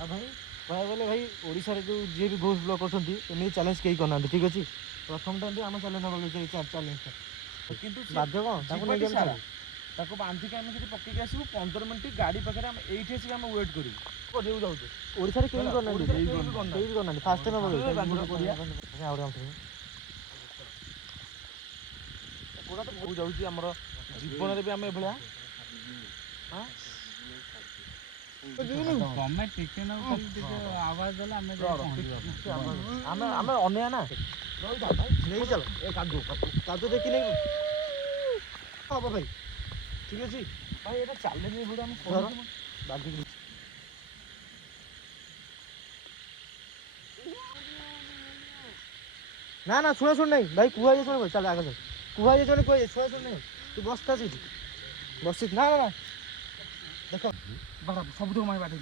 आ भाई कह गले भाई ओडिशा रे जो जे भी घोष ब्लॉग करछंती एमि चैलेंज केही करना ठीक अछि प्रथम टाइम आम चैलेंज हम चैलेंज किंतु बाध्य कौन ताको नै हम सारा ताको बांधिक आम से पकईक आसू 15 मिनट गाड़ी पाखे आम ये आम वेट करूँ जाऊँ ओडिशा रे केही करना फास्ट टाइम जाऊँ आम जीवन भी आम एभलिया तमें टिके न आवाज देला आमे अनेया ना नहीं चल ए कादू कादू देखी नहीं बाबा भाई ठीक अछि भाई एटा चैलेंज वीडियो हम धर बाजी ना ना सुन सुन नहीं भाई कुआ जे सुन चल आगे चल कुआ जे सुन कोई सुन सुन नहीं तू बसता छी बस ना ना देखो बड़ा सब तो माय बाटे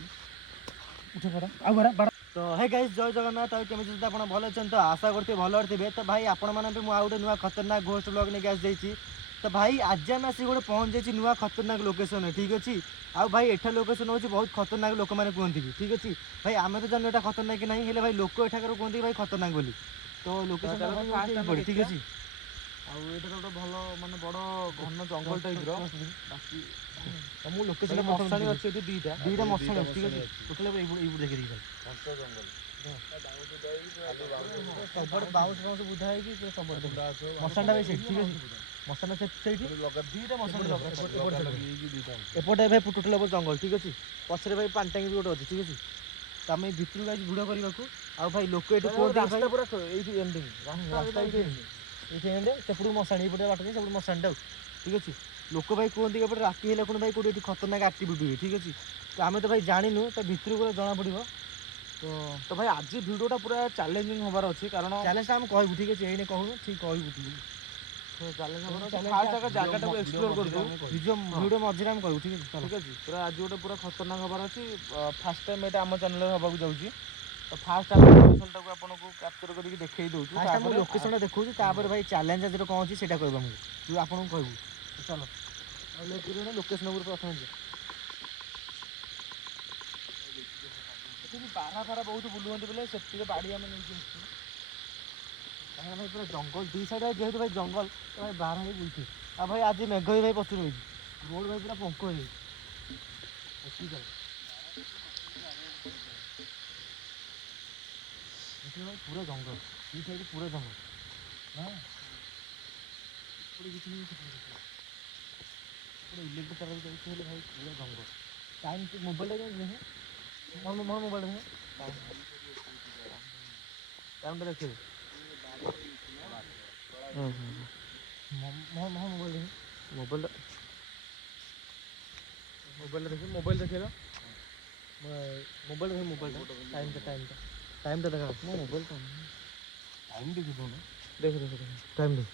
उठे बड़ा आ बड़ा बड़ा तो हे गाइस जय जगन्नाथ आ केमि जदी आपण भलो अछन तो आशा करते भलो रहथिबे तो भाई आपण माने भी मु आ गुटे नुवा खतरनाक घोस्ट ब्लॉग ने गैस देछि तो भाई आज हम आसी गोटे पहुंच जाइए नुआ खतरनाक लोकेशन है ठीक अच्छे आउ भाई एठा लोकेशन हूँ बहुत खतरनाक लोक मैंने कहते कि ठीक अच्छे भाई आम तो जानू एटा खतरनाक नहीं है भाई लोक एठाकर कहते भाई खतरनाक बोली तो लोकेशन ठीक अच्छे गोटे भल माने बड़ घन जंगल टाइप बाकी मु लोकेशन मशाणी अच्छे दीटा दीटा मशाणी ठीक अच्छे टोटल देखे देखी सब बाउंस बाउंस बुझा है कि सब मशाणा भाई ठीक अच्छे मशाणा दीटा मशाणी एपटे भाई टोटल जंगल ठीक अच्छे पछरे भाई पानी टांगी भी गोटे अच्छे ठीक अच्छे तो आम भितर जाए भिड़ करने आ भाई लोक ये पूरा एंडिंग सेपटू मशाणी ये बाटे सब मशाणी ठीक अच्छे लोक भाई कहते एपटे राति है कौन भाई कौटे खतरनाक एक्टिविटी हुए ठीक अच्छे तो आम तो भाई जानू तो भितर को जना पड़ो तो भाई आज वीडियोटा पूरा चैलेंजिंग होबार अच्छे कारण चैलेंज आम कहबू ठीक अच्छे ये कहूँ ठीक कहबू जगह एक्सप्लोर वीडियो मझे आम कहू ठीक है पूरा आज गोटे पूरा खतरनाक हबार अच्छी फास्ट टाइम ये आम चैनल हवा जाऊँगी तो फास्ट आम लोकेशन टाक आपको कैप्चर करके देखई दूँ लोकेशन देखा भाई चैलेंज आज कौन अच्छी से कहूँ तू आपको कहबू चलो लोकेशन प्रथम बारा फारा बहुत बुलुंट बोले से बाड़ी आम भाई पूरा जंगल दी साइड जेहतु भाई जंगल तो भाई बाहर ही बुलती आ भाई आज मेघ भी भाई पचर रही रोड भाई पूरा पंक हो भाई पूरा जंगल दी साइड पूरा जंगल हाँ इलेक्ट्रिक तार भाई पूरा जंगल टाइम मोबाइल मोबाइल टाइम देखिए मोबाइल देखिए मोबाइल देखिए मोबाइल टाइम तो देखा मोबाइल टाइम देखिए टाइम देख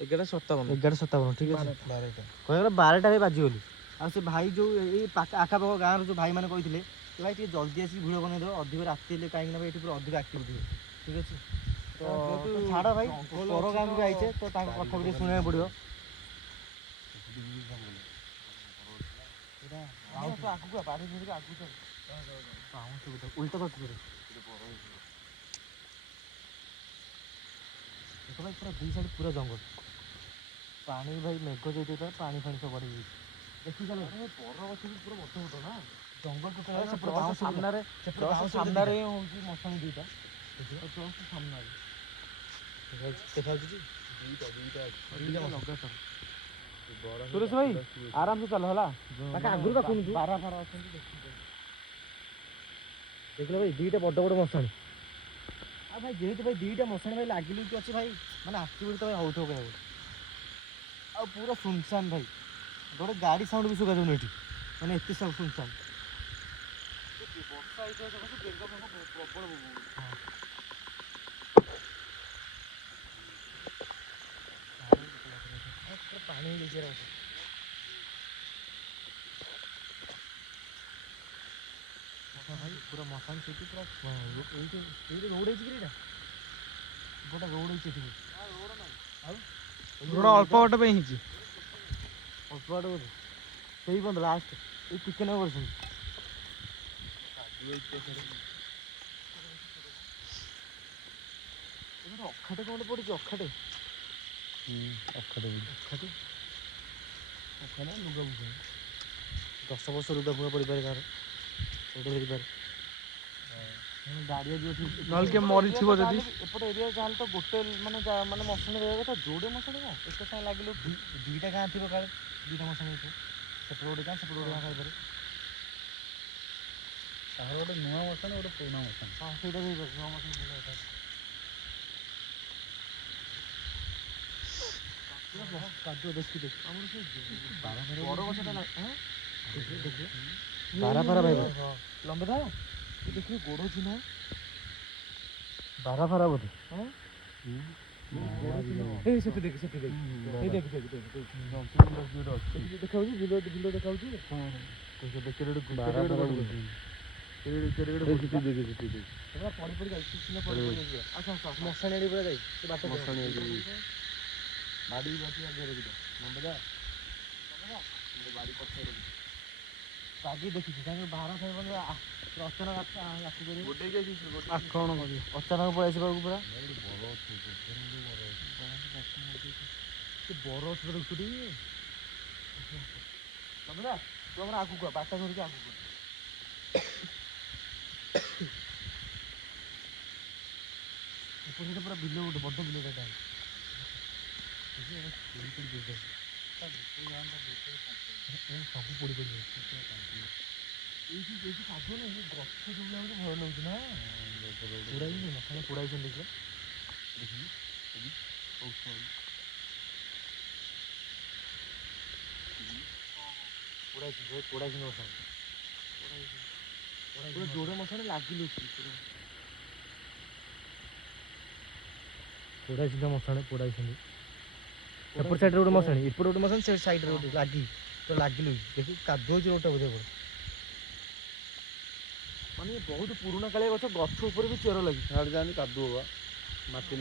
11:57 ठीक है कह 12टा भी बाजीगली आ से भाई जो आखा पाख गाँव जो भाई मैंने कहते भाई टे जल्दी आसिक भिड़ बनईद अधिक राति कहीं ये पूरा अधिक आक्टिविटी ठीक अच्छे तो छाड़ भाई पर गाँव भी आईचे तो कथा भी शुणा पड़ो उल्टा भाई पूरा दी साइड पूरा जंगल पानी भाई मेघ जो पानी फानी सब बढ़ी देखी चलो पर गछ भी पूरा बड़ बड़ ना जंगल को सामने मशाणी दीटा सामने सुरेश भाई आराम से चल है आगुरी बारा फारा देख भाई दीटा बड़ बड़ मशाणी आ भाई जेहेतु भाई दीटा मशाणी भाई लगिल अच्छे भाई मैंने आक्टिविटी तो भाई होता कह आ पूरा सुनसान भाई गोटे गाड़ी साउंड भी शुगा जाऊन ये मैंने एत सब सुनसान पानी भाई पूरा मकान से पूरा रोड है गोटा रोड रोड अल्प बाट पे ही अल्प बाट बोधे से बंद लास्ट ये टिके ना कर ଅଖାଟେ କ'ଣ ପଡ଼ିଛି ଅଖାଟେ ଅଖାଟେ ଅଖାଟେ ଅଖା ନା ଲୁଗା ବୁଗା 10 ବର୍ଷ ଲୁଗା ଫୁଗା ପଡ଼ିପାରେ କାହାର ସେଇଟା ହେଇପାରେ ଗାଡ଼ିଆ ଯିବ ଠିକ୍ ନହେଲେ କିଏ ମରିଥିବ ଯଦି ଏପଟେ ଏରିଆ ଯାହେଲେ ତ ଗୋଟେ ମାନେ ମାନେ ମଶାଣି ରହିବା କଥା ଯୋଡ଼େ ମଶାଣି କ'ଣ ଏତେ ସାଙ୍ଗେ ଲାଗିଲେ ଦୁଇଟା ଗାଁ ଥିବ କାଳେ ଦୁଇଟା ମଶାଣି ହେଇଥିବ ସେପଟେ ଗୋଟେ ଗାଁ ସେପଟେ ଗୋଟେ ଗାଁ ଖାଇପାରେ ତାହାର ଗୋଟେ ନୂଆ ମଶାଣି ଗୋଟେ ପୁରୁଣା ମଶାଣି ହଁ ସେଇଟା ବି ହେଇପାରେ ନୂଆ ମଶାଣି ସେଇଟା ହେଇପାରେ କାଦୁଅ ଦେଖି ଆମର ସେ ବଡ଼ ଗଛଟା ଦେଖିବେ ବାରା ଫାରା ଭାଇ ଲମ୍ବେଦା ଦେଖିବେ ଗୋଡ଼ ଚିହ୍ନ ବାରା ଫାରା ବୋଧେ ଏଇ ସେଠି ଦେଖ ଏଇ ଦେଖ ଦେଖାଉଛି ବିଲ ଦେଖାଉଛି ମଶାଣି ଆଡି ପୁରା ଯାଇ ବାଟ ବାଡ଼ି ବାଟି ଆଗରେ ରଖିଦ ଲମ୍ବେଦା ବାଡ଼ି ପଛରେ ଆଗି ଦେଖିଛି ତାଙ୍କ ବାର ଖାଇବ ଅଚାନକ ଆଖି କରିବ କ'ଣ କରିବ ଅଚାନକ ପଳେଇ ଆସିବାକୁ ପୁରା ସେ ବର ଅଛି ଦେଖୁଛୁ ଲମ୍ବେଦା ତୁ ଆମର ଆଗକୁ ବାଟ ଧରିକି ଆଗକୁ ଏପଟେ ପୁରା ବିଲ ଗୋଟେ ବଡ଼ ବିଲଟା ସବୁ ପଡ଼ି ପଡ଼ି ଏଇଠି କାଦୁଅ ନାହିଁ ଗଛ ଯୋଉଗୁଡ଼ା ଭୟ ଲାଗୁଛି ନା ପୋଡ଼ାଇଛନ୍ତି ମଶାଣି ପୋଡ଼ାଇଛନ୍ତି ଦେଖିଲ ପୋଡ଼ାଇଛନ୍ତି ମଶାଣି ପୁରା ଯୋଡ଼େ ମଶାଣି ଲାଗିଲୁ ପୋଡ଼ାଇଛନ୍ତି ମଶାଣି ପୋଡ଼ାଇଛନ୍ତି ଏପଟ ସାଇଡ଼ରେ ଗୋଟେ ମଶାଣି ଏପଟେ ଗୋଟେ ମଶାଣି ସେ ସାଇଡ଼ରେ ଗୋଟେ ଲାଗି ତ ଲାଗିଲୁ ଦେଖି କାଦୁଅ ହେଉଛି ରୋଡ଼ଟା ବୋଧେ ମାନେ ବହୁତ ପୁରୁଣା କାଳିଆ ଗଛ ଗଛ ଉପରେ ବି ଚେର ଲାଗିଛି ସିଆଡ଼େ ଯାଆନ୍ତି କାଦୁଅ ମାଟି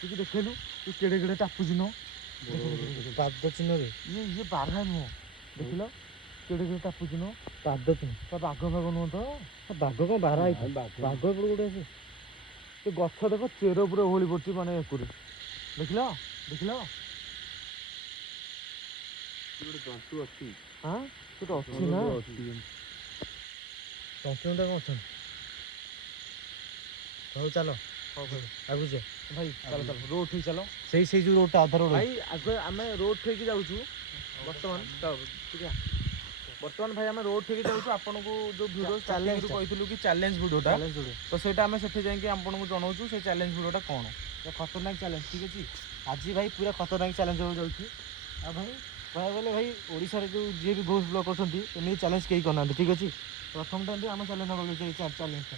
ଟିକେ ଦେଖେଇଲୁ ତୁ କେଡ଼େ କେଡ଼େ ଟାପୁ ଚିହ୍ନ ପାଦ ଚିହ୍ନରେ ଇଏ ବାରହା ନୁହଁ ଦେଖିଲ କେଡ଼େ କେଡ଼େ ଟାପୁ ଚିହ୍ନ ପାଦ ଚିହ୍ନ ତା ବାଘ ଫାଗ ନୁହଁ ତ ବାଘ କ'ଣ ବାରା ହେଇଛି ବାଘ ଏପଟେ ଗୋଟେ ଅଛି ସେ ଗଛ ଦେଖ ଚେର ପୁରା ଓହଳି ପଡ଼ିଛି ମାନେ ଏକୁରେ ଦେଖିଲ ଗୋଟେ ଜନ୍ତୁ ଅଛି ହଁ ସେଟା ଅଛି ନା ଟଙ୍କିଟା କ'ଣ ଅଛନ୍ତି ହଉ ଚାଲ ଆଗକୁ ଯିବା ଭାଇ ଚାଲ ରୋଡ଼ ଠିକ୍ ଚାଲ ସେଇ ଯେଉଁ ରୋଡ଼ଟା ଅଧା ରୋଡ଼ ଭାଇ ଆଗ ଆମେ ରୋଡ଼ ଠିକ୍ ଯାଉଛୁ ବର୍ତ୍ତମାନ ଭାଇ ଆମେ ରୋଡ଼ ଠିକ୍ ଯାଉଛୁ ଆପଣଙ୍କୁ ଯେଉଁ ଭିଡ଼ିଓ ଷ୍ଟାର୍ଟିଂରୁ କହିଥିଲୁ କି ଚ୍ୟାଲେଞ୍ଜ ଭିଡ଼ିଓଟା ତ ସେଇଟା ଆମେ ସେଠି ଯାଇକି ଆପଣଙ୍କୁ ଜଣାଉଛୁ ସେ ଚ୍ୟାଲେଞ୍ଜ ଭିଡ଼ିଓଟା କ'ଣ ଖତରନାକ ଚ୍ୟାଲେଞ୍ଜ ଠିକ୍ ଅଛି ଆଜି ଭାଇ ପୁରା ଖତରନାକ ଚ୍ୟାଲେଞ୍ଜ ହେବାକୁ ଯାଉଛି ଆଉ ଭାଇ କହିବାକୁ ଗଲେ ଭାଇ ଓଡ଼ିଶାରେ ଯେଉଁ ଯିଏ ବି ଘୋଷ ବ୍ଲଗ୍ କରୁଛନ୍ତି ଏମିତି ଚ୍ୟାଲେଞ୍ଜ କେହି କରିନାହାନ୍ତି ଠିକ୍ ଅଛି ପ୍ରଥମ ଟାଇମ୍ ଆମ ଚ୍ୟାଲେଞ୍ଜ ହେବାକୁ ଯାଉଛି ଚ୍ୟାଲେଞ୍ଜଟା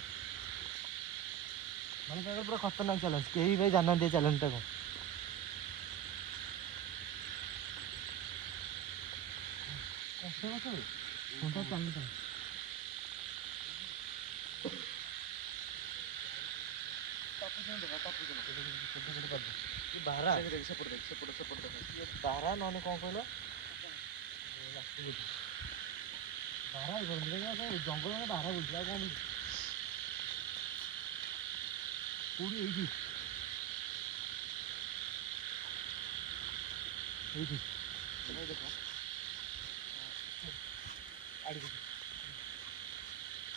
ମାନେ କହିଲେ ପୁରା ଖତରନାକ ଚ୍ୟାଲେଞ୍ଜ କେହି ଭାଇ ଜାଣିନାହାନ୍ତି ଏ ଚ୍ୟାଲେଞ୍ଜଟା କ'ଣ ବାରା ବାରା ନହେଲେ କ'ଣ କହିଲ ବାରା ଜଙ୍ଗଲ ମାନେ ବାରା ବୁଲୁଛି ଆଉ କ'ଣ ବୁଲୁଛି କୋଉଠି ଏଇଠି ଦେଖ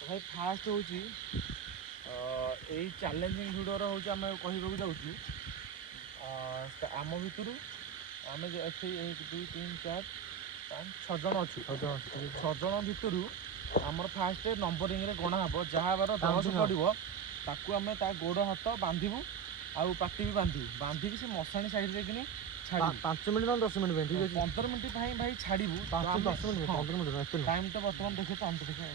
ଭାଇ ଫାଷ୍ଟ ହେଉଛି ଏଇ ଚ୍ୟାଲେଞ୍ଜିଂ ଭିଡ଼ିଓର ହେଉଛି ଆମେ କହିବାକୁ ଯାଉଛୁ ଆମ ଭିତରୁ ଆମେ ଏଠି 1 2 3 4 5 6 ଜଣ ଅଛୁ 6 ଜଣ ଭିତରୁ ଆମର ଫାଷ୍ଟ ନମ୍ବରିଂରେ ଗଣା ହେବ ଯାହାର 10 ପଡ଼ିବ ତାକୁ ଆମେ ତା ଗୋଡ଼ ହାତ ବାନ୍ଧିବୁ ଆଉ ପାଟି ବି ବାନ୍ଧିକି ସେ ମଶାଣି ସାଇଡ଼ରେ କିନି ଛାଡ଼ିବୁ 5 ମିନିଟ୍ ନା 10 ମିନିଟ୍ ପାଇଁ ଠିକ୍ ଅଛି 15 ମିନିଟ୍ ପାଇଁ ଭାଇ ଛାଡ଼ିବୁ 10 ମିନିଟ୍ 15 ମିନିଟ୍ ଟାଇମ୍ ତ ବର୍ତ୍ତମାନ ଦେଖେ ଟାଇମ୍ ତ ଦେଖେ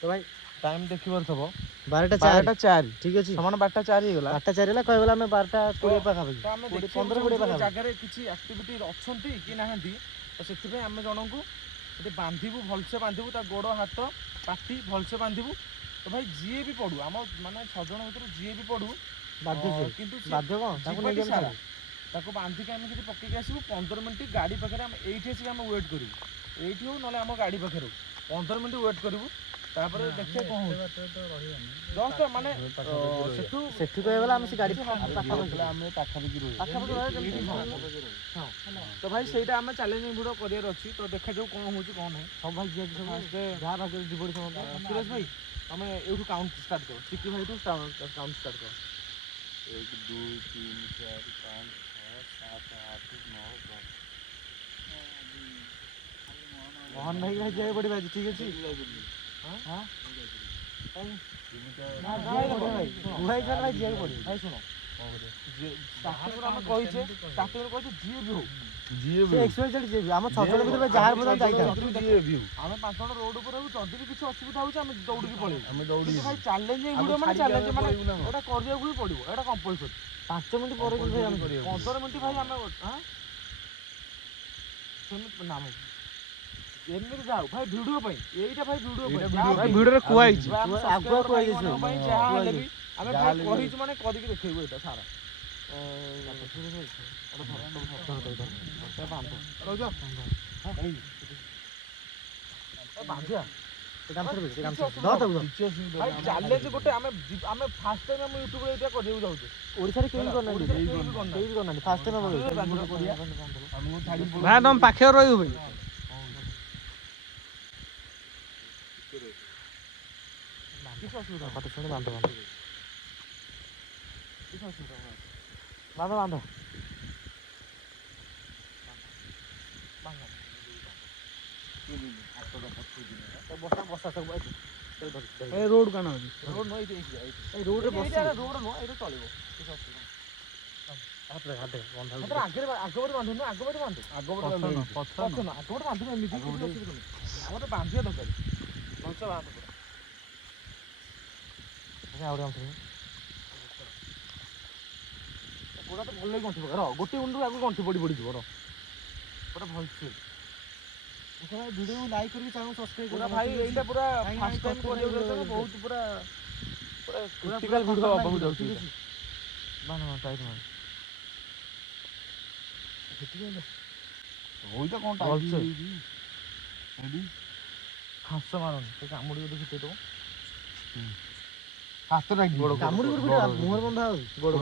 ତ ଭାଇ ଟାଇମ୍ ଦେଖିବାର ଥିବ 12ଟା 4 ଠିକ୍ ଅଛି ସମାନ 12ଟା 4 ହେଇଗଲା 12ଟା 4 ହେଲା କହିଗଲା ଆମେ 12ଟା 20 ପାଖାପାଖି ତ ଆମେ 15 20 ପାଖାପାଖି ଜାଗାରେ କିଛି ଆକ୍ଟିଭିଟି ଅଛନ୍ତି କି ନାହାନ୍ତି ତ ସେଥିପାଇଁ ଆମେ ଜଣଙ୍କୁ ସେଠି ବାନ୍ଧିବୁ ଭଲସେ ବାନ୍ଧିବୁ ତା ଗୋଡ଼ ହାତ ପାଟି ଭଲସେ ବାନ୍ଧିବୁ ତ ଭାଇ ଯିଏ ବି ପଡ଼ୁ ଆମ ମାନେ 6 ଜଣ ଭିତରୁ ଯିଏ ବି ପଡ଼ୁ ବାଧ୍ୟ କିନ୍ତୁ ବାଧ୍ୟ କ'ଣ ତାକୁ ନେଇକି ଆମେ ତାକୁ ବାନ୍ଧିକି ଆମେ ସେଠି ପକେଇକି ଆସିବୁ 15 ମିନିଟ୍ ଗାଡ଼ି ପାଖରେ ଆମେ ଏଇଠି ଆସିକି ଆମେ ୱେଟ୍ କରିବୁ ଏଇଠି ହଉ ନହେଲେ ଆମ ଗାଡ଼ି ପାଖରେ ହଉ 15 ମିନିଟ୍ ୱେଟ୍ କରିବୁ ତାପରେ ଦେଖିବା କ'ଣ ହେଉଛି ଜଷ୍ଟ ମାନେ ସେଠୁ କହିବାକୁ ଗଲେ ଆମେ ସେ ଗାଡ଼ି ଆମେ ପାଖାପାଖି ତ ଭାଇ ସେଇଟା ଆମେ ଚ୍ୟାଲେଞ୍ଜିଂ ଭିଡ଼ିଓ କରିବାର ଅଛି ତ ଦେଖାଯାଉ କ'ଣ ହେଉଛି କ'ଣ ନାହିଁ ସବୁ ଭାଇ ଯିଏ ସବୁ ଯାହା ଭାଗ୍ୟରେ ଯିବ ସୁରେଶ ଭାଇ ତମେ ଏଇଠୁ କାଉଣ୍ଟ ଷ୍ଟାର୍ଟ କର ଚିକି ଭାଇଠୁ କାଉଣ୍ଟ ଷ୍ଟାର୍ଟ କର 1 2 3 4 5 6 7 8 9 10 ମୋହନ ଭାଇ ଭାଇ ଯିବାକୁ ପଡ଼ିବ ଆଜି ଠିକ୍ ଅଛି ଭାଇ ଯିବାକୁ ପଡ଼ିବ ଭାଇ ଶୁଣ ଷ୍ଟାର୍ଟିଂରୁ ଆମେ କହିଛେ ଯିଏ ବି ହଉ ଯିଏ ବି ଆମ 6 ଜଣ ଭିତରେ ଯାହାର ପର୍ଯ୍ୟନ୍ତ ଯାଇଥାଉ ଆମେ 5 ଜଣ ରୋଡ୍ ଉପରେ ହଉ ଯଦି ବି କିଛି ଅସୁବିଧା ହେଉଛି ଆମେ ଦୌଡ଼ିକି ପଳେଇବୁ ଭାଇ ଚ୍ୟାଲେଞ୍ଜିଂ ଭିଡ଼ିଓ ମାନେ ଚ୍ୟାଲେଞ୍ଜ ମାନେ ଏଇଟା କରିବାକୁ ହିଁ ପଡ଼ିବ ଏଇଟା କମ୍ପଲସରି 5 ମିନିଟ୍ ପରେ ଭାଇ ଆମେ 15 ମିନିଟ୍ ଭାଇ ଆମେ ସେମିତି ନା ଭାଇ ଏମିତି ଯାଉ ଭାଇ ଭିଡ଼ିଓ ପାଇଁ ଏଇଟା ଭାଇ ଭିଡ଼ିଓ ପାଇଁ ଭିଡ଼ିଓରେ କୁହାଯାଇଛି ଆଗୁଆ କୁହାଯାଇଛି ପାଇଁ ଯାହା ହେଲେ ବି ଆମେ ଭାଇ କହିଛୁ ମାନେ କରିକି ଦେଖେଇବୁ ଏଇଟା ସାରା ଚ୍ୟାଲେଞ୍ଜ ଗୋଟେ ଆମେ ଫାଷ୍ଟ ଟାଇମ୍ ଆମେ ୟୁଟ୍ୟୁବରେ ଏଇଟା କରିବାକୁ ଯାଉଛୁ ଓଡ଼ିଶାରେ କେହି କରୁନାହାନ୍ତି ଫାଷ୍ଟ ଟାଇମ୍ ଭାଇ ତମ ପାଖରେ ରହିବୁ ଭାଇ କିଛି ଅସୁବିଧା ବାନ୍ଧ କିଛି ଅସୁବିଧା ବସା ସବୁ ରୋଡ୍ କାଣ ଅଛି ରୋଡ୍ ନୁହଁ ଏଇଠି ରୋଡ୍ରେ ରୋଡ୍ ନୁହଁ ଏଇଟା ଚଳିବ କିଛି ଅସୁବିଧା ଆଗରେ ବାନ୍ଧୁନୁ ଆଗପଟେ ବାନ୍ଧୁ ଆଗପଟେ ବାନ୍ଧୁନୁ ଏମିତି ଆମର ବାନ୍ଧିବା ଦରକାର ମଞ୍ଚ ବାନ୍ଧ ଗୋଟା ତ ଭଲ ଗଣ୍ଠି ପକା ଗୋଟେ ମୁଣ୍ଡରୁ ଆଗକୁ ଗଣ୍ଠି ପଡ଼ିଯିବ ପୁରା ଭଲସେ ଭିଡ଼ିଓ ଲାଇକ୍ କରିକି ଚ୍ୟାନେଲ୍ ସବସ୍କ୍ରାଇବ୍ ପୁରା ଭାଇ ଏଇଟା ପୁରା ଫାର୍ଷ୍ଟ ଟାଇମ୍ କରିବାକୁ ଯାଉଛନ୍ତି ବହୁତ ପୁରା କ୍ରିଟିକାଲ ଭିଡ଼ିଓ ହବାକୁ ଯାଉଛି ଘାସ ମାରନି ସେ କାମୁଡ଼ି ବୋଧେ ଫିଟେଇ ଦେବ କାମୁଡ଼ି ମୁହଁରେ ବନ୍ଧା ହଉ ଗୋଡ଼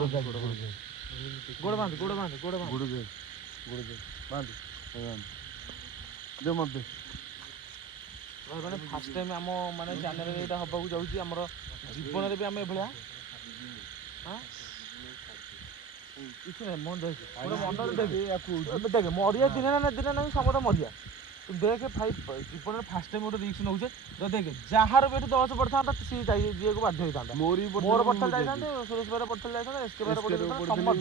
ବାନ୍ଧ ମାନେ ଫାର୍ଷ୍ଟ ଟାଇମ୍ ଆମ ମାନେ ଚ୍ୟାନେଲରେ ଏଇଟା ହେବାକୁ ଯାଉଛି ଆମର ଜୀବନରେ ବି ଆମେ ଏଭଳିଆ କିଛି ନାହିଁ ମନ ଦେଖେ ମନରେ ଦେଖେ ମରିଆ ଦିନେ ନା ନାହିଁ ସମସ୍ତେ ମରିଆ ତୁ ଦେଖେ ଭାଇ ଜୀବନରେ ଫାର୍ଷ୍ଟ ଟାଇମ୍ ଗୋଟେ ରିସ୍କ ନେଉଛେ ଦେଖେ ଯାହାର ବି ଏଠି 10 ପଡ଼ିଥାନ୍ତା ସିଏ ଯିବାକୁ ବାଧ୍ୟ ହେଇଥାନ୍ତା ମୋର ପଡ଼ିଥିଲେ ଯାଇଥାନ୍ତେ ସୁରେଶ ଭାଇର ପଡ଼ିଥିଲେ ଯାଇଥାନ୍ତେ ଏସ୍କେ ଭାଇର ପଡ଼ିଥିଲେ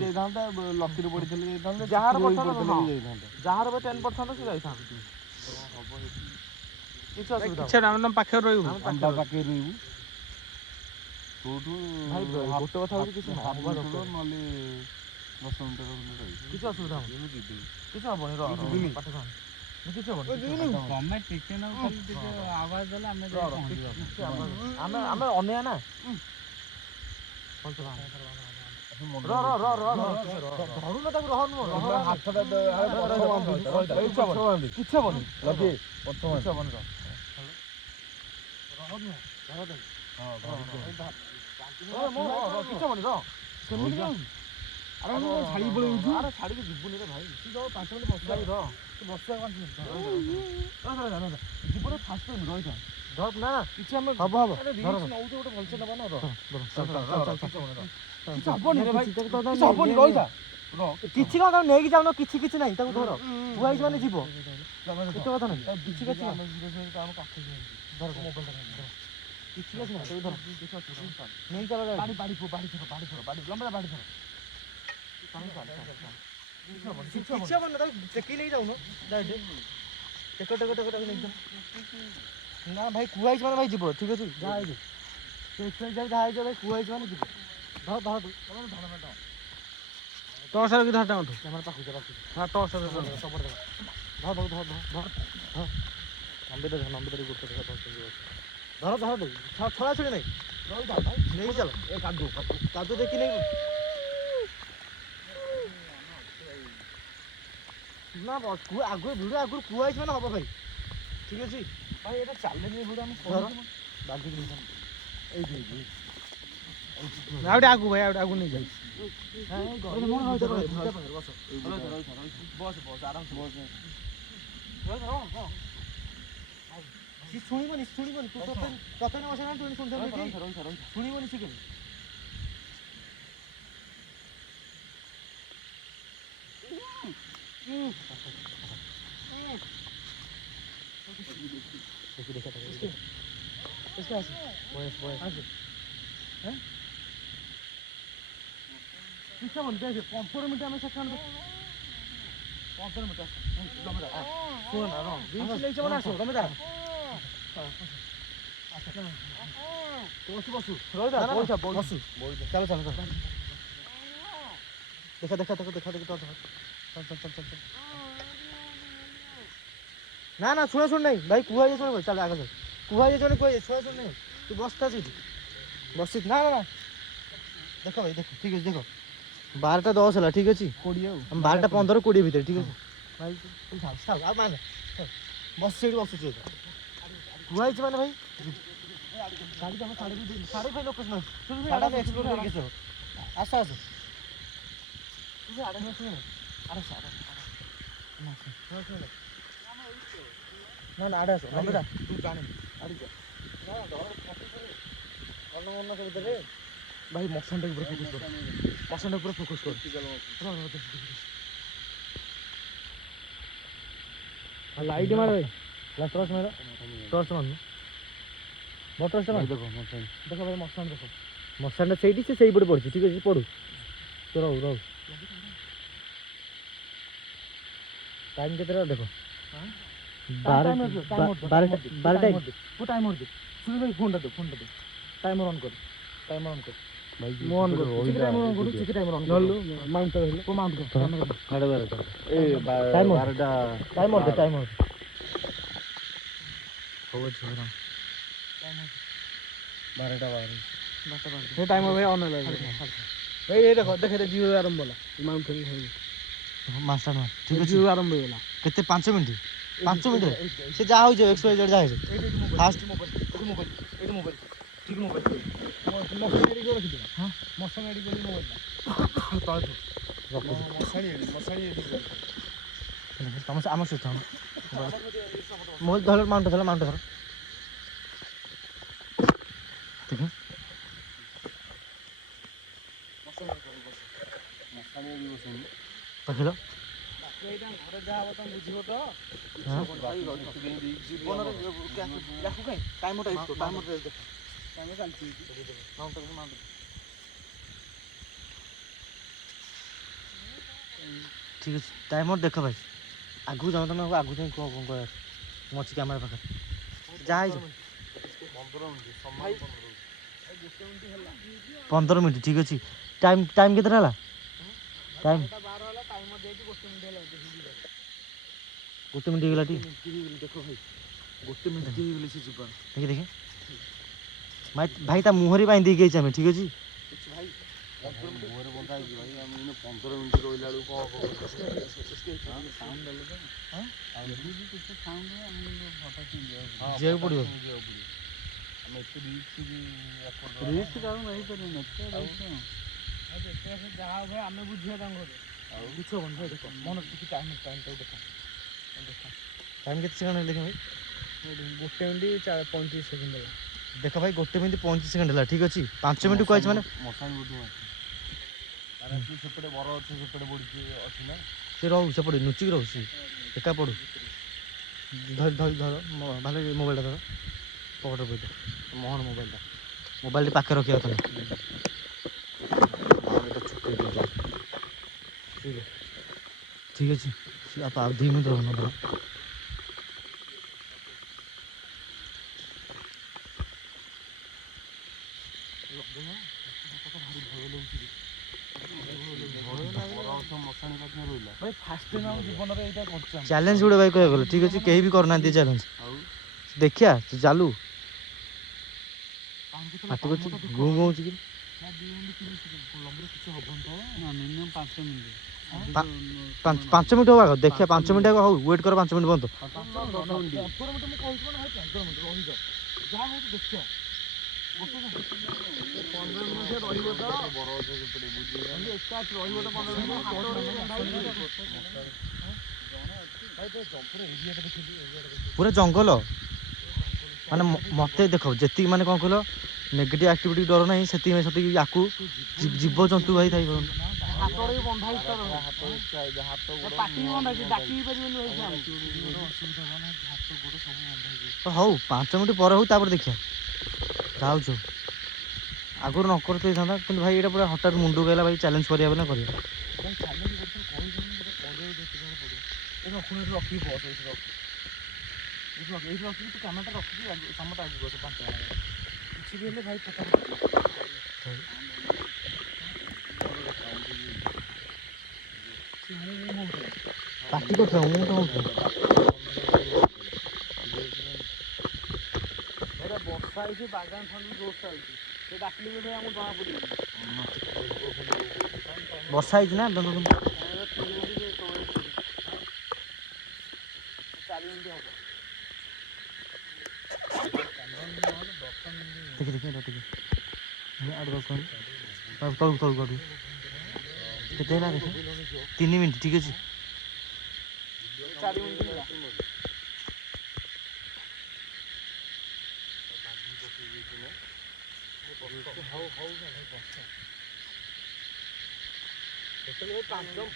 ଯାଇଥାନ୍ତା ଲକିରେ ପଡ଼ିଥିଲେ ଯାଇଥାନ୍ତେ ଯାହାର ଯାହାର ବି 10 ପଡ଼ିଥାନ୍ତା ସେ ଯାଇଥାନ୍ତା କିଛି ଅସୁବିଧା ଆମେ ତମ ପାଖରେ ରହିବୁ ପାଖରେ ରହିବୁ ଭାଇ ଗୋଟେ କଥା ହଉଛି କିଛି ନହେଲେ 10 ମିନିଟ୍ କିଛି ଅସୁବିଧା ହବନି କିଛି ହବନି ପାଠ କିଛି ହବନି ତମେ ଟିକେ ଆୱାଜ ଦେଲେ ଆମେ ଆମେ ଅନେଇବା ନା ଧରୁନ ତାକୁ ହାତଟା କିଛି ହବନି ସେମିତି ଛାଡ଼ିକି ପଳେଇଛୁ ଆରେ ଛାଡ଼ିକି ଯିବୁନି ରେ ଭାଇ 5 ମିନିଟ୍ ବସିବା ଜୀବନରେ ଫାଷ୍ଟ ଟାଇମ୍ ରହିଥା ନା କିଛି ଆମେ ହବ ନଉଛୁ ଗୋଟେ ଭଲସେ ନେବା ନା କିଛି ହବନି ରେ ଭାଇ କିଛି ହବନି ରହିଥା କିଛି କଣ ତାକୁ ନେଇକି ଯାଉନ କିଛି ନାହିଁ ତାକୁ ଧର ବୁହାଇଛି ମାନେ ଯିବ ଏତେ କଥା ନାହିଁ କିଛି ଧର କିଛି ନାହିଁ ତାକୁ ଧର ନେଇକି ଚାଲ ବାଡ଼ି କିଛି ହବନି ତାକୁ ଟେକି ନେଇ ଯାଉନ ଟେକ ନେଇକି ନା ଭାଇ କୁହାଇଛି ମାନେ ଭାଇ ଯିବ ଠିକ୍ ଅଛି ଯାହା ହେଇଛି ଯାହା ହେଇଛି ଭାଇ କୁହାଇଛି ମାନେ ଯିବ ଧର ଟର୍ଚ୍ଚ କି ଧରଟା ଉଠୁ କ୍ୟାମେରା ପାଖକୁ ଟର୍ଚ୍ଚ ଧର ଛଡ଼ା ଛୁଡ଼ି ନାହିଁ ନେଇକି ଚାଲ ଏ କାଦୁ ଦେଖି ନେଇ ନା ଆଗରୁ ଭିଡ଼ିଓ ଆଗରୁ କୁହା ହେଇଛି ମାନେ ହବ ଭାଇ ଠିକ୍ ଅଛି ଭାଇ ଏଇଟା ଚ୍ୟାଲେଞ୍ଜିଂ ଭିଡ଼ିଓ ଆମେ ଧର ବାଗି ଏଇଠି ଆଉ ଗୋଟେ ଆଗକୁ ଭାଇ ଆଉ ଗୋଟେ ଆଗକୁ ନେଇଯାଉ ବସ ଆରାମସେ ସିଏ ଶୁଣିବନି ତୁ ତତେ ନା ବସା ଶୁଣିବନି ସେ କେବେ ଦେଖ 15 ମିନିଟ୍ ଆମେ ସେକେଣ୍ଡ 15 ମିନିଟ୍ ଶୁଣ ନା ନେଇଛ ମାନେ ଆସ ତମେ ଯା ବସୁ ଚାଲ ଦେଖା ନା ଶୁଣ ନାଇଁ ଭାଇ କୁହା ଶୁଣ ଚାଲ ଆଗ କୁହା ଶୁଣ ନାଇଁ ତୁ ବସତା ସେଇଠି ବସି ନା ଦେଖ ଭାଇ ଦେଖ ଠିକ୍ ଅଛି ଦେଖ 12ଟା 10 ହେଲା ଠିକ୍ ଅଛି 12ଟା 15 20 ଭିତରେ ଠିକ୍ ଅଛି ଭାଇ ଆଉ ମାନେ ବସ ସେଇଠି ବସୁଛୁ କୁହା ହେଇଛି ମାନେ ଭାଇ ସାଢେ ଭାଇ ଲୋକେସନ ଏକ୍ସପ୍ଲୋର କରିକି ଆସ ନା ଆଡ଼େ ଆସ ତୁ ଜାଣିନି ଭାଇ ମଶାନଟା ଉପରେ ଫୋକସ୍ କର ଲାଇଟ୍ ମାର ଭାଇ ଟର୍ଚ ମାର ଟର୍ଚ ମାର ଦେଖ ଭାଇ ମଶାନଟା ସେଇଠି ସେ ସେଇପଟେ ପଡୁଛି ଠିକ୍ ଅଛି ପଡୁ ତୁ ରହୁ ଟାଇମ୍ କେତେଟା ଦେଖ 12ଟା ଫୋନଟା ଦେ ଟାଇମର ଅନ୍ କର କେତେ 5 ମିନିଟ୍ ସେ ଯାହା ହଉଛି ଏକ୍ସପାୟାର ଯାହା ହେଇଛି ଫାଷ୍ଟ ଆମ ସହିତ ମାଉଣ୍ଟ ଧର ଦେଖିଲ ଘରେ ଯାହା ହବ ତମେ ବୁଝିବ ତ ଠିକ୍ ଅଛି ଟାଇମର ଦେଖ ଭାଇ ଆଗକୁ ଯାଅ ତମେ ଆଗକୁ ଯାଇ କ'ଣ କହିବାର ମୁଁ ଅଛି କ୍ୟାମେରା ପାଖରେ ଯାହା ହେଇଛ 15 ମିନିଟ୍ ଠିକ୍ ଅଛି ଟାଇମ୍ କେତେଟା ହେଲା ଟାଇମ୍ 1 ମିନିଟ୍ ହେଇଗଲା ଟି ଦେଖ ଭାଇ 1 ମିନିଟ୍ ହେଇଗଲେ ସେ ଯିବ ଦେଖେ ଭାଇ ତା ମୁହଁରେ ବାନ୍ଧି ଦେଇକି ହେଇଛି ଆମେ ଠିକ୍ ଅଛି ମୁହଁରେ ବନ୍ଧା ହେଇଛି ଭାଇ ଆମେ 15 ମିନିଟ୍ ରହିଲା ବେଳକୁ କ'ଣ ଯିବାକୁ ପଡ଼ିବ ଆମେ ଏତେ ରିସ୍କ ଯାହା ଭାଇ ଆମେ ବୁଝିବା ତାଙ୍କ ଘରେ ଆଉ କିଛି ହବନି ଭାଇ ଦେଖ ମନ ଟିକେ ଟାଇମ୍ଟାକୁ ଦେଖ ଟାଇମ୍ କେତେ ସେକେଣ୍ଡ ଦେଖ ଭାଇ 1 ମିନିଟ୍ 35 ସେକେଣ୍ଡ ହେଲା ଦେଖ ଭାଇ 1 ମିନିଟ୍ 35 ସେକେଣ୍ଡ ହେଲା ଠିକ୍ ଅଛି 5 ମିନିଟ୍ କୁହାଯାଇଛି ମାନେ ମଶାଣି ବୋଧେ ସେପଟେ ବର ଅଛି ସେପଟେ ବଢ଼ିଛି ଅଛି ନା ସେ ରହୁ ସେପଟେ ନୁଚିକି ରହୁ ସେ ଏକା ପଡ଼ୁ ଧର ଭଲ ମୋବାଇଲଟା ଧର ପକେଟରେ ପଇଲା ମୋହନ ମୋବାଇଲଟା ପାଖରେ ରଖିବା କଥା ଠିକ୍ ଅଛି ଆଉ 2 ମିନିଟ୍ ରହୁନ ଧର ମଶାଣି ପାଖରେ ରହିଲା ଭାଇ ଫାଷ୍ଟ ଟାଇମ୍ ଆମ ଜୀବନରେ ଏଇଟା କରୁଛୁ ଚ୍ୟାଲେଞ୍ଜ ଗୋଟେ ଭାଇ କହିବାକୁ ଗଲେ ଠିକ୍ ଅଛି କେହି ବି କରୁନାହାନ୍ତି ଚ୍ୟାଲେଞ୍ଜ ଆଉ ଦେଖିଆ ଚାଲୁ ପାଟି କରୁଛି ଗୁଁ ଗୁଁ ହଉଛି କି କିଛି ହବନି ତ ମିନିମମ୍ 5 ମିନିଟ୍ ପାଞ୍ଚ ମିନିଟ୍ ହବ ଆଗ ଦେଖିବା 5 ମିନିଟ୍ ଆଗ ହଉ ୱେଟ୍ କର 5 ମିନିଟ୍ ପର୍ଯ୍ୟନ୍ତ। 15 ମିନିଟ୍ ମୁଁ କହୁଛି ମାନେ ଭାଇ 15 ମିନିଟ୍ ରହିଯାଅ ଯାହା ହଉଛି ଦେଖିବା ଗୋଟେ 15 ମିନିଟ୍ ରହିବ ତ ଏକା ରହିବ ତ 15 ମିନିଟ୍ ପୁରା ଜଙ୍ଗଲ ମାନେ ମତେ ଦେଖ ଯେତିକି ମାନେ କ'ଣ କହିଲ ନେଗେଟିଭ୍ ଆକ୍ଟିଭିଟି ଡର ନାହିଁ ସେତିକି ୟାକୁ ଜୀବଜନ୍ତୁ ଭାଇ ଥାଇ ହାତରେ ବି ବନ୍ଧା ହେଇଛି ପାଟି ବି ବନ୍ଧା ହେଇଛି ଡାକି ବି ପାରିବନି ଭାଇ ହଉ 5 ମିନିଟ୍ ପରେ ହଉ ତାପରେ ଦେଖିବା ଯାଉଛୁ ଆଗରୁ ନ କରିତେ ହେଇଥାନ୍ତା କିନ୍ତୁ ଭାଇ ଏଇଟା ପୁରା ହଠାତ୍ ମୁଣ୍ଡକୁ ହେଲା ଭାଇ ଚ୍ୟାଲେଞ୍ଜ କରିବା ବୋଲି କରିବା। ରଖିକି ବସ ଏଇଠି ରଖିକି ତୁ କ୍ୟାମେରାଟା ରଖିକି ସମସ୍ତେ ଆଗକୁ ବସ 5 ଜଣ କିଛି ବି ହେଲେ ଭାଇ ପାଟି କରୁଥିଲା ମୁଁ ତ ହଉଥିଲି ବର୍ଷା ହେଇଛି ବାଗାନ ଠାରୁ ଜୋରସେ ହେଇଛି ସେ ଡାକିଲି ବି ଭାଇ ଆମକୁ ଜଣା ପଡ଼ିବ ବର୍ଷା ହେଇଛି ନା ଚାରି ମିନିଟ୍ ହବ ଦେଖି ଦେଖି ଏଇଟା ଟିକେ ଆଡ଼ୁ ତଳକୁ କେତେ ହେଲା ଦେଖ 3 ମିନିଟ୍ ଠିକ୍ ଅଛି 4 ମିନିଟ୍ ହେଲା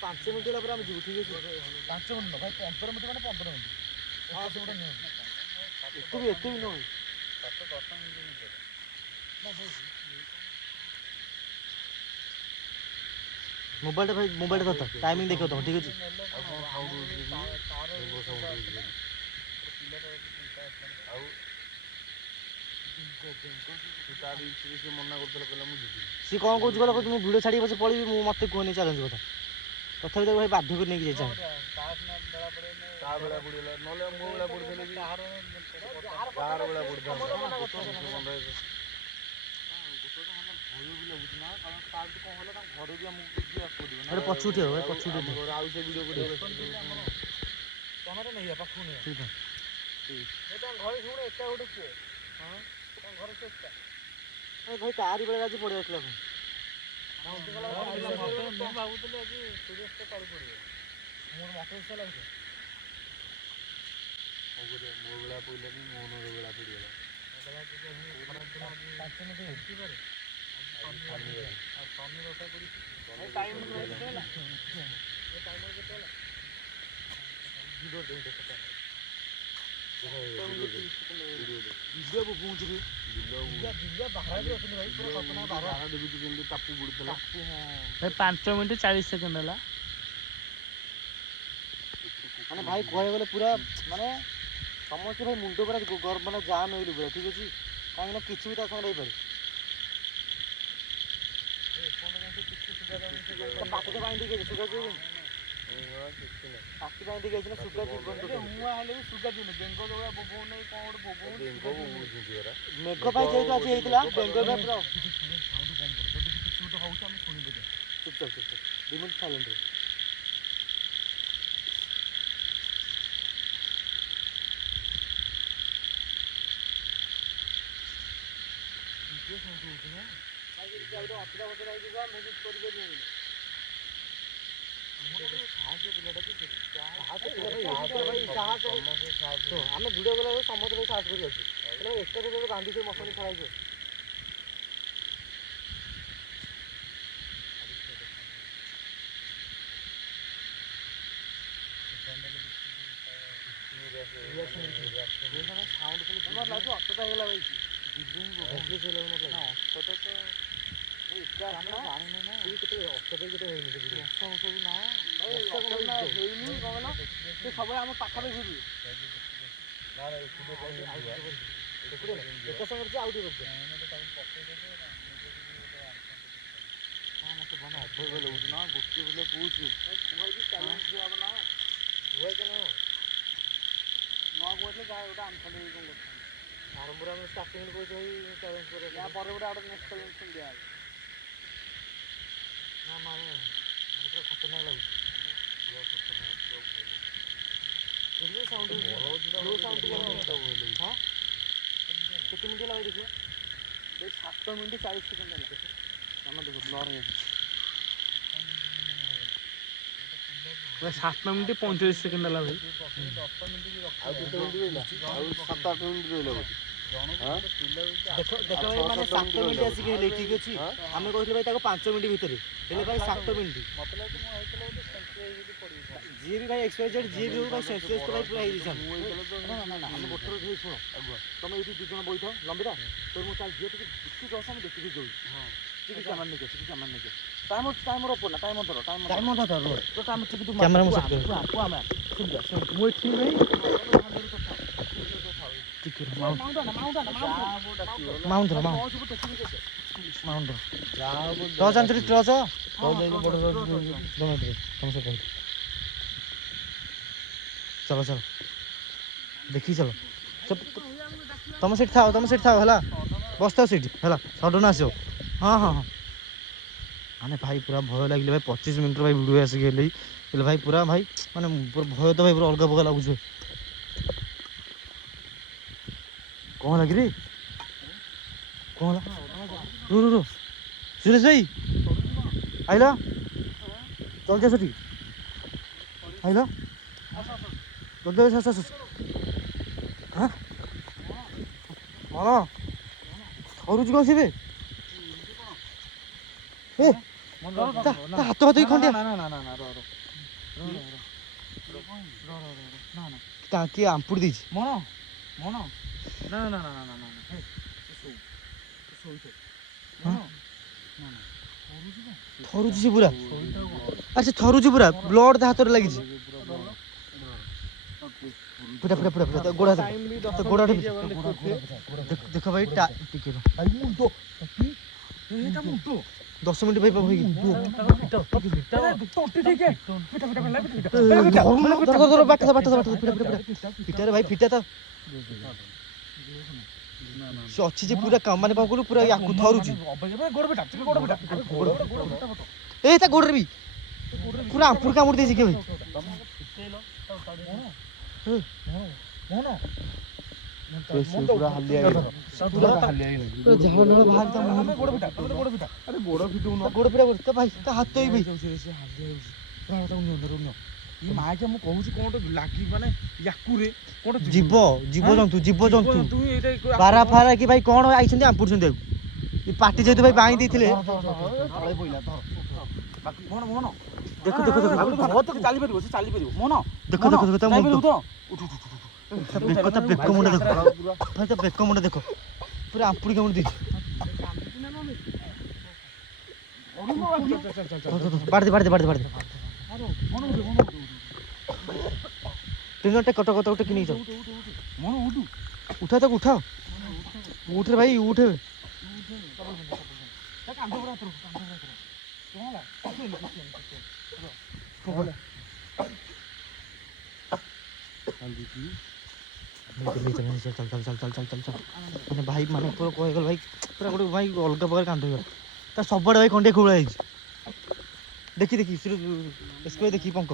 ପାଞ୍ଚ ମିନିଟ୍ ହେଲା ପରେ ଆମେ ଯିବୁ ଠିକ୍ ଅଛି 5 ମିନିଟ୍ ଭାଇ 15 ମିନିଟ୍ ମାନେ 15 ମିନିଟ୍ ଏତେ ବି ନୁହେଁ ମୋବାଇଲଟା ଭାଇ ମୋବାଇଲଟା ଧର ଟାଇମିଂ ଦେଖିବ ତମ ଠିକ୍ ଅଛି ସିଏ କ'ଣ କହୁଛି କହିଲ କହୁଛି ମୁଁ ଭିଡ଼ିଓ ଛାଡ଼ିକି ପଛେ ପଳେଇବି ମୁଁ ମୋତେ କୁହନି ଚ୍ୟାଲେଞ୍ଜ କଥା ତଥାପି ତାକୁ ଭାଇ ବାଧ୍ୟ କରି ନେଇକି ଯାଇଛି ଗୋଟେ ପଛକୁ ଉଠିବ ଭାଇ ପଛକୁ ଉଠିବ ଭାଇ ତାରି ବେଳେ ଆଜି ପଳେଇ ଆସିଲା ମୁଁ ଭାବୁଥିଲି ଆଜି ସୂର୍ଯ୍ୟାସ୍ତ କାଳି ପଡ଼ିବ ମୋର ମତେ ଇଚ୍ଛା ଲାଗୁଛି ମୋ ବେଳା ପଡ଼ିଲାନି ମୋହନର ବେଳା ପଡ଼ିଗଲା 5 ମିନିଟ୍ ଭାଇ 5 ମିନିଟ୍ 40 ସେକେଣ୍ଡ ହେଲା ମାନେ ଭାଇ କହିବାକୁ ଗଲେ ପୁରା ମାନେ ସମସ୍ତେ ଭାଇ ମୁଣ୍ଡ ପୁରା ମାନେ ଜାମ୍ ହେଇଗଲି ପୁରା ଠିକ୍ ଅଛି କାହିଁକି ନା କିଛି ବି ତା ସାଙ୍ଗରେ ହେଇପାରେ ପାଟିଟା ବାନ୍ଧି ଦେଇକି ସୁଗା ଯିବନି ପାଟି ବାନ୍ଧି ଦେଇକି ନା ସୁଗା ଯିବନି ମୁଁ ହେଲେ ବି ସୁଗା ଯିବନି ବେଙ୍ଗ ଯୋଉଭଳିଆ ବୋବଉ ନେଇ କ'ଣ ଗୋଟେ ବୋବଉ ମେଘ ପାଇଁ ଯେହେତୁ ଆଜି ହେଇଥିଲା ବେଙ୍ଗ ପାଇଁ ପୁରା କିଛି ଗୋଟେ ହେଉଛି ଆମେ ଶୁଣିବୁ ଚୁପଚାପ 2 ମିନିଟ୍ ସାଇଲେଣ୍ଟରେ ଆମେ ଭିଡ଼ିଓ ଗଲାବେଳେ ସମସ୍ତେ ଭାଇ ସାହାଯ୍ୟ କରି ଅଛି ଏକା ଜାଗାରେ ବାନ୍ଧିକି ମଶାଣି ଛଡ଼ା ହେଇଯିବ ଅଟୋଟା ହେଇଗଲା ଭାଇ ସବୁବେଳେ ଆମ ପାଖାପାଖି ଏକା ସାଙ୍ଗରେ ଆଉ ଟିକେ ଆରମ୍ଭରେ ଆମେ ଷ୍ଟାର୍ଟିଂରେ କହୁଛୁ ଭାଇ ଚ୍ୟାଲେଞ୍ଜ କରିବା ପରେ ଗୋଟେ ନେକ୍ସଟ ଚ୍ୟାଲେଞ୍ଜ ଦିଆହେବ ନା ମାନେ ପୁରା ଖତରନାକ ଲାଗୁଛି ସ୍ଲୋ ସାଉଣ୍ଡ ଟିକେ ହଁ କେତେ ମିନିଟ୍ ହେଲା ଭାଇ ଦେଖିବ 7 ମିନିଟ୍ 40 ସେକେଣ୍ଡ ହେଲା ଆମ ଦେଖ ବ୍ଲର୍ ହେଇଯାଇଛି 7 ମିନିଟ୍ 45 ସେକେଣ୍ଡ ହେଲା ଭାଇ ଆଉ କେତେ ମିନିଟ୍ ରହିଲା ଆଉ 7-8 ମିନିଟ୍ ରହିଲା ବୋଧେ ଦେଖ ଦେଖ ଭାଇ ମାନେ 7 ମିନିଟ୍ ଆସିକି ହେଲେ ଠିକ୍ ଅଛି ଆମେ କହିଥିଲେ ଭାଇ ତାକୁ 5 ମିନିଟ୍ ଭିତରେ ହେଲେ ଭାଇ 7 ମିନିଟ୍ ଯିଏ ବି ଭାଇ ଏକ୍ସପାଇଜେଡ୍ ଯିଏ ବି ହଉ ଭାଇ ସେନ୍ସଲେସ୍ ତ ଭାଇ ପୁରା ହେଇଯାଇଛନ୍ତି ନା ଆମେ ଗୋଟେ ଥର ଧରି ଶୁଣ ତମେ ଏଇଠି 2 ଜଣ ବଇଥ ଲମ୍ବିରା ତୋର ମୁଁ ଚାଲ ଝିଅ ଟିକେ ଜଷ୍ଟ ଆମେ ଦେଖିକି ଯାଉଛି ଟିକେ କ୍ୟାମେରା ନେଇକି ଟାଇମର ଓପର ନା ଟାଇମର ଧର ଟାଇମର ଧର ତ ଟାଇମର ଟିକେ ତୁ କ୍ୟାମେରା ମୁଁ ସେଟ୍ କରି କୁଆ ଆମେ ମୁଁ ଏଠି ଭାଇ ଟିକେ ମାଉଣ୍ଟ ଟଚ୍ ଆଣିଥିଲି ଟଚ୍ चलो चलो देखी चलो तुम सीट था है बस था सीट है सडन आस हाँ हाँ हाँ माने भाई पूरा भय लगे भाई 25 मिनट भाई वीडियो आसिक भाई पूरा भाई माने पूरा भय तो भाई पूरा अलग प्रकार लगुच कौन लगी रे कौन रो रो रो सुरेश भाई आइल चल जा सठी आइल जल्दी हाँ कौन थरुच कौन सी हाथ हाथ खंडिया किए आंपुड़ दी थरुची पूरा अच्छा थरुची पूरा ब्लड ता हाथ लगी पुटा पुटा पुटा पुटा गोड़ा तो गोड़ा देख भाई टिके रो 10 मिनट भाई पाबो फिटा भाई फिटा तो से अच्छी जे पूरा काम माने कौन पूरा या थरुची ए ता गोड़ रे भी पूरा आंपुर कामुड़ देछि के भाई पूरा हल्लिया पूरा हल्लिया जहां भाग ता मुंह गोड़ बिटा अरे गोड़ फिटू न गोड़ फिटा तो भाई ता हाथ तो ही भाई से हल्लिया पूरा ता उन्नो ये मां के मु कहू छी कोन लागी माने याकू रे कोन जीव जंतु बारा फारा कि भाई कोन आइछन आंपुर छन ये पार्टी जेतु भाई बाई देथिले तळे पइला बाकी मोन देखो देखो देखो बहुत चाली परिबो मोन देखो देखो देखो ता उठ बेको मुंडा देखो भाई ता बेको मुंडा देखो पूरा आंपुड़ी का मुंडा दी बाड़ दे तीन टे कट उठे कि नहीं जाओ उठा तक उठाओ उठ रे भाई उठ चल भाई माने पूरा कहगल भाई पूरा गोटे भाई अलग प्रकार कांड हो सब भाई खंडे खोला देखी इसको देखी पंक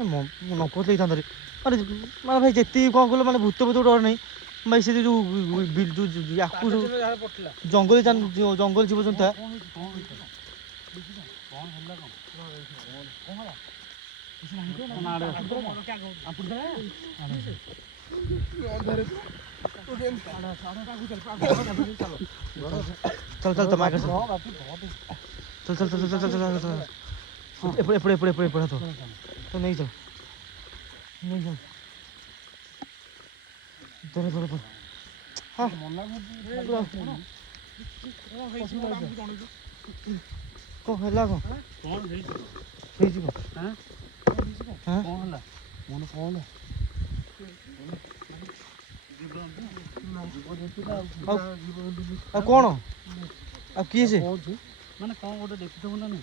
नकली था माने भाई जी कौन कल माने भूत भूत डर नहीं भाई से जो जंगल जीव जंतु चल चल तुम आगे चल चल चल चल चल चल एपड़े तो नहीं चल धर धर हाँ कौन है कौन कौन किए से माने कौन गोटे देखिथबो ना नहीं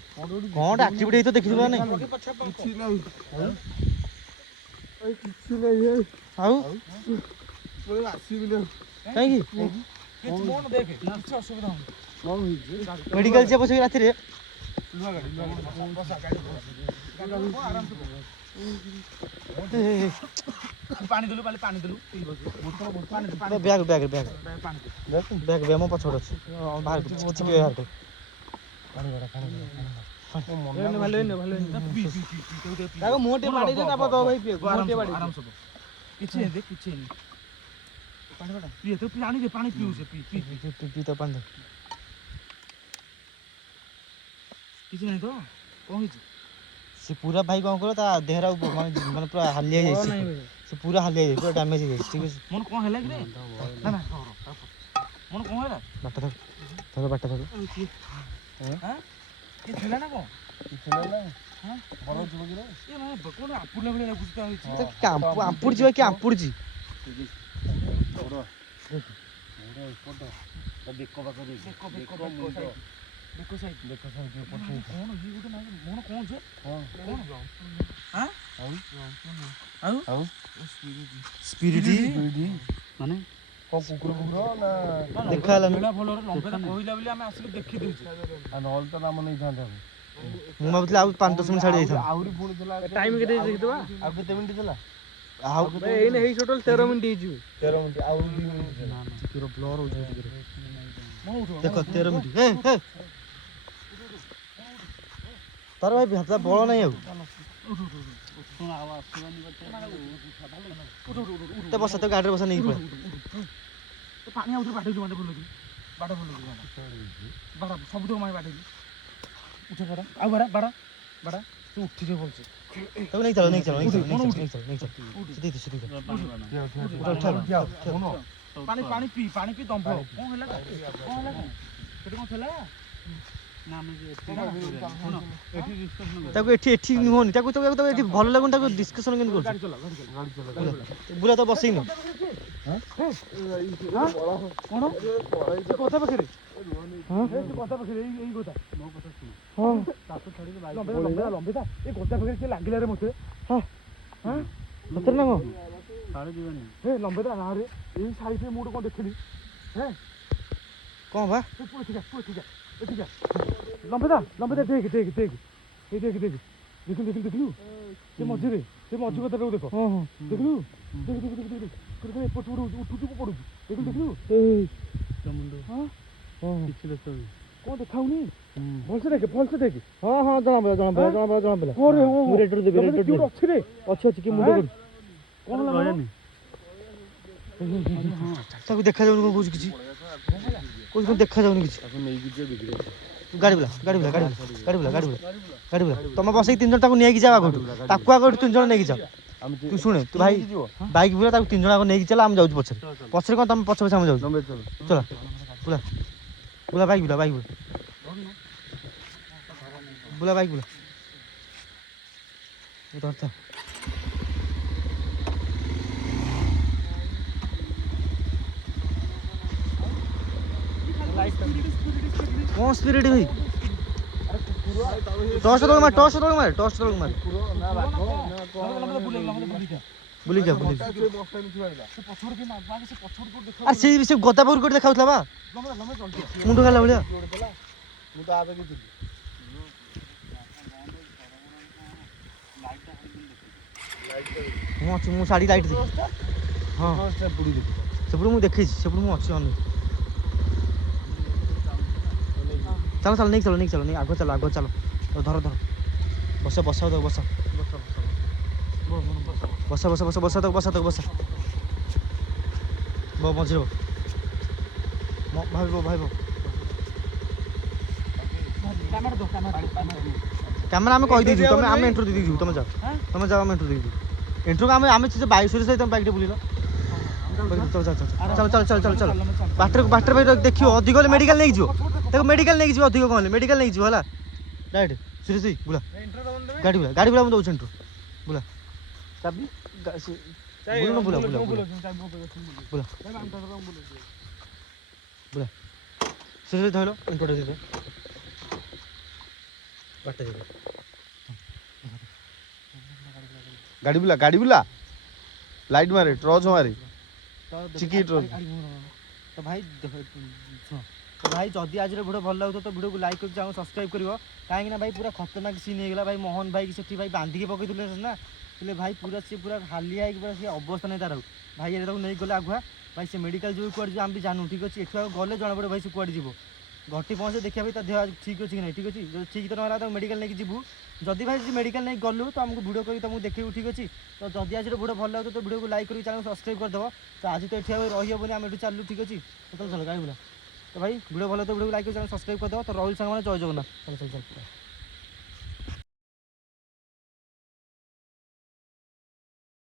कौन एक्टिविटी तो देखिथबो ना नहीं किछि नहीं ए किछि नहीं है आउ बोले आसी बिले काई की किछ मोन देखे किछ असुविधा हो कौन होई मेडिकल जे बसे राती रे लुआ गाड़ी बसा गाड़ी आराम से ପାଣି ଦେଲୁ ପାଣି ଦେଲୁ ପାଣି ବ୍ୟାଗ ବ୍ୟାଗ ବ୍ୟାଗ ପାଣି ବ୍ୟାଗ ବ୍ୟାଗ ମୋ ପଛପଟେ ଅଛି ବାହାର ଚିପି ବାହାର କର ତାକୁ ମୁଁ ଟିକେ ବାଡେଇ ଦେ ତାପରେ ଦବ ଭାଇ ପିଏ ମୁଁ ଟିକେ ବାଡେଇ ଆରାମ ସେ କିଛି ନାହିଁ କିଛି ନାହିଁ ପିଏ ତୁ ପାଣି ଦେ ପାଣି ପିଉ ସେ ପି ତ ପାଣି ଦେ କିଛି ନାହିଁ ତ କଣ ହେଇଛି ସେ ପୁରା ଭାଇ କଣ କର ତା ଦେହର ମାନେ ପୁରା ହାଲିଆ ହେଇଯାଇଛି ସେ ପୁରା ହାଲିଆ ହେଇଯାଇଛି ପୁରା ଡ୍ୟାମେଜ ହେଇଯାଇଛି ଠିକ ଅଛି ମନ କଣ ହେଲା କି ରେ ନା ନା ମନ କଣ ହେଲା ବାଟ ଧର ଧର ବାଟ ଧର ହାଁ ଏ ଥିଲା ନା କଣ କିଛି ନାହିଁ ହାଁ ବଡ଼ ଯିବ କି ରେ ଏ ମାନେ କଣ ଆପୁଡିଲା ଭଳିଆ ଲାଗୁଛି ତା ହେଇଛି ଆମ୍ପୁଡି ଯିବା କି ଆମ୍ପୁଡିଛି ବଡ଼ ଏପଟ ବେକ ପାଖ ଦେଇଛି ବେକ ମୁଣ୍ଡ ବେକ ସାଇଡ ପଠେଇ କଣ ଇଏ ଗୋଟେ ନାହିଁ ମନ କଣ ଯେ ହଁ କଣ ହାଁ ଆଉ ଆଉ ସ୍ପିରିଟ ମାନେ କଣ କୁକୁର ନା ଦେଖା ହେଲାନି ଭଲ ଲମ୍ବେଟା କହିଲା ବୋଲି ଆମେ ଆସିକି ଦେଖି ଦେଇଛୁ ଆଉ ନହେଲେ ତ ନାମ ନେଇଥାନ୍ତେ ମୁଁ ଭାବୁଥିଲି ଆଉ 5-10 ମିନିଟ୍ ଛାଡ଼ି ଯାଇଥାନ୍ତି ଆହୁରି ପୁଣି ଥିଲା ଟାଇମ କେତେ ଦେଖିଦବା ଆଉ କେତେ ମିନିଟ୍ ଥିଲା ଆଉ ଏଇନେ ହେଇ ଟୋଟାଲ 13 ମିନିଟ୍ ହେଇଯିବ 13 ମିନିଟ୍ ଆଉ 2 ମିନିଟ୍ ଥିଲା ପୁରା ବ୍ଲର ହଉଛି ଟିକେ ମନ ଉଠୁ ଦେଖ 13 ମିନିଟ୍ ହେ ହେ ତାର ଭାଇ ଭାତ ବଳ ନାହିଁ ଆଉ ତେ ବସା ତ ଗାଡ଼ିରେ ବସା ନେଇକି ପଳା ପାଣି ଆଉ ବାଟେଇଲୁ ବାଟ ଭଲ ବାଡ଼ା ସବୁ ତ ମାଇ ବାଟେଇଲୁ ଉଠ ବାଡ଼ା ଆଉ ବାଡ଼ା ତୁ ଉଠିଯିବ ଭଲସେ ତାକୁ ନେଇ ଚାଲ ପାଣି ପି ଦମ୍ଭ କଣ ହେଲା ସେଠି କଣ ଥିଲା ତାକୁ ଏଠି ନୁହଁନି ତାକୁ ଏଠି ଭଲ ଲାଗୁନି ତାକୁ ଡିସ୍କସନ କେମିତି କରୁଛୁ ବୁଲା ତ ବସେଇନି କଣ କଥା ପାଖରେ କଥା ପାଖରେ ଏଇ କଥା ହଁ ଲମ୍ବିତା ଏ କଥା ପାଖରେ କିଏ ଲାଗିଲା ରେ ମତେ ସତରେ ନା କଣ ଏ ଲମ୍ବିତା ନାରେ ଏଇ ସାଇଡରେ ମୁଁ ଗୋଟେ କଣ ଦେଖିଲି କଣ ବା ଏଠିକା ଲମ୍ବିତା ଦେଖ ଦେଖିଲୁ ସେ ମଝି କଥାଟାକୁ ଦେଖ ଦେଖିଲୁ ଏପଟ ଉଠୁଛୁ ପଡୁଛୁ ଦେଖିଲୁ କଣ ଦେଖାଉନି ଭଲସେ ଦେଖେ ହଁ ଜଣା ଅଛି କି ମୁଣ୍ଡ କରୁଛି କଣ ହେଲା ତାକୁ ଦେଖାଯାଉନି କଣ କହୁଛି କିଛି କହୁଛି କଣ ଦେଖାଯାଉନି କିଛି ତାକୁ ନେଇକି ଯିଏ ବିକ୍ରି ଗାଡ଼ି ବୁଲା ତମେ ବସେଇକି 3 ଜଣ ତାକୁ ନେଇକି ଯାଅ ଆଗଠୁ ତାକୁ ଆଗଠୁ 3 ଜଣ ନେଇକି ଯାଅ ତୁ ଶୁଣେ ତୁ ଭାଇ ବାଇକ୍ ବୁଲା ତାକୁ 3 ଜଣ ଆଗ ନେଇକି ଚାଲ ଆମେ ଯାଉଛୁ ପଛରେ କଣ ତମେ ପଛେ ଆମେ ଯାଉଛୁ ଚଲ ବୁଲା ବାଇକ୍ ବୁଲା ବାଇକ୍ ବୁଲା ଧର କଣ ସ୍ପିରିଟ ଭାଇ ଟର୍ଚ ତଳକୁ ମାର ବୁଲି ଯା ଆରେ ସେ ଗଦା ପରି ଗୋଟେ ଦେଖାଉଥିଲା ବା ମୁଣ୍ଡ ଖାଇଲା ଭଳିଆ ମୁଁ ତ ଆବେ କିଛି ମୁଁ ଅଛି ମୁଁ ଶାଢ଼ୀ ଲାଇଟ୍ ଦେଖି ହଁ ସେପଟୁ ମୁଁ ଦେଖିଛି ସେପଟୁ ମୁଁ ଅଛି ଅନେକ ଚାଲ ନେଇକି ଚାଲ ଆଗ ଚାଲ ଧର ବସ ମଝିରେ ଭାବିବ କ୍ୟାମେରା ଆମେ କହିଦେଇଛୁ ଆମେ ଏଣ୍ଟ୍ରି ଦେଇଦେଇଛୁ ତମେ ଯାଅ ଆମେ ଏଣ୍ଟ୍ରି ଦେଇଦେଇଛୁ ଏଣ୍ଟ୍ରି ଆମେ ସେ ବାଇଶରେ ତମେ ବାଇକ୍ଟେ ବୁଲିଲ ଚାଲ ବାଟରେ ଭାଇ ଦେଖିବ ଅଧିକ ହେଲେ ମେଡ଼ିକାଲ ନେଇକି ଯିବ ତାକୁ ମେଡ଼ିକାଲ ନେଇକି ଯିବ ଅଧିକ କଣ ହେଲେ ମେଡ଼ିକାଲ ନେଇକି ଯିବ ହେଲା ଡାଇରେକ୍ଟ ସୁରେଶ ବୁଲା ଗାଡ଼ି ବୁଲା ମୁଁ ଦେଉଛି ଏଣ୍ଟ୍ରି ବୁଲା ବୁଲା ସୁରେଶ ଧଇଲ ଏଣ୍ଟ୍ରି ଦେଇଦେବ ବାଟ ଗାଡ଼ି ବୁଲା ଲାଇଟ୍ ମାରେ ଟର୍ଚ ମାରେ ଚିକି ଟର୍ଚ ତ ଭାଇ ଭାଇ ଯଦି ଆଜିର ଭିଡ଼ିଓ ଭଲ ଲାଗୁଥିବ ତ ଭିଡ଼ିଓକୁ ଲାଇକ୍ କରିକି ସବସ୍କ୍ରାଇବ୍ କରିବ କାହିଁକି ନା ଭାଇ ପୁରା ଖତରନାକ ସିନ୍ ହେଇଗଲା ଭାଇ ମୋହନ ଭାଇ ସେଠି ଭାଇ ବାନ୍ଧିକି ପକେଇଥିଲେ ନା ହେଲେ ଭାଇ ପୁରା ସିଏ ପୁରା ହାଲିଆ ହେଇକି ପୁରା ସିଏ ଅବସ୍ଥା ନାହିଁ ତାର ଆଉ। ଭାଇ ଏରେ ତାକୁ ନେଇକି ଗଲେ ଆଗୁଆ ଭାଇ ସେ ମେଡ଼ିକାଲ ଯିବ କୁଆଡ଼େ ଯିବ ଆମେ ବି ଜାଣୁ ଠିକ୍ ଅଛି। ଏଠୁ ଆଉ ଗଲେ ଜଣାପଡ଼ିବ ଭାଇ ସେ କୁଆଡ଼େ ଯିବ। ଘଟି ପହଞ୍ଚେ ଦେଖିବା ଭାଇ ତା ଦେହ ଠିକ୍ ଅଛି କି ନାହିଁ ଠିକ୍ ଅଛି। ଯଦି ଠିକ୍ ତ ନହେଲା ତାକୁ ମେଡ଼ିକାଲ ନେଇକି ଯିବୁ। ଯଦି ଭାଇ ଯଦି ମେଡ଼ିକାଲ ନେଇକି ଗଲୁ ତ ଆମକୁ ଭିଡ଼ିଓ କରିକି ତମକୁ ଦେଖେଇବୁ ଠିକ୍ ଅଛି। ତ ଯଦି ଆଜିର ଭିଡ଼ିଓ ଭଲ ଲାଗୁଥିବ ତ ଭିଡ଼ିଓକୁ ଲାଇକ୍ କରିକି ଚ୍ୟାନେଲ୍ ସବସ୍କ୍ରାଇବ୍ କରିଦେବ। ତ ଆଜି ତ ଏଠି ଆଉ ରହିହେବନି ଆମେ ଏଠୁ ଚାଲୁ ଠିକ୍ ଅଛି। ଚାଲ ଚାଲ ଗାଡ଼ି ବୁଲା। ତ ଭାଇ ଭିଡ଼ିଓ ଭଲ ତ ଭିଡ଼ିଓକୁ ଲାଇକ୍ କରି ଚ୍ୟାନେଲ୍ ସବସ୍କ୍ରାଇବ୍ କରିଦେବ। ତ ରହିଲୁ ସାଙ୍ଗମାନେ ଜୟ ଜଗନ୍ନାଥ। ଚାଲ ଚାଲ ଚାଲ।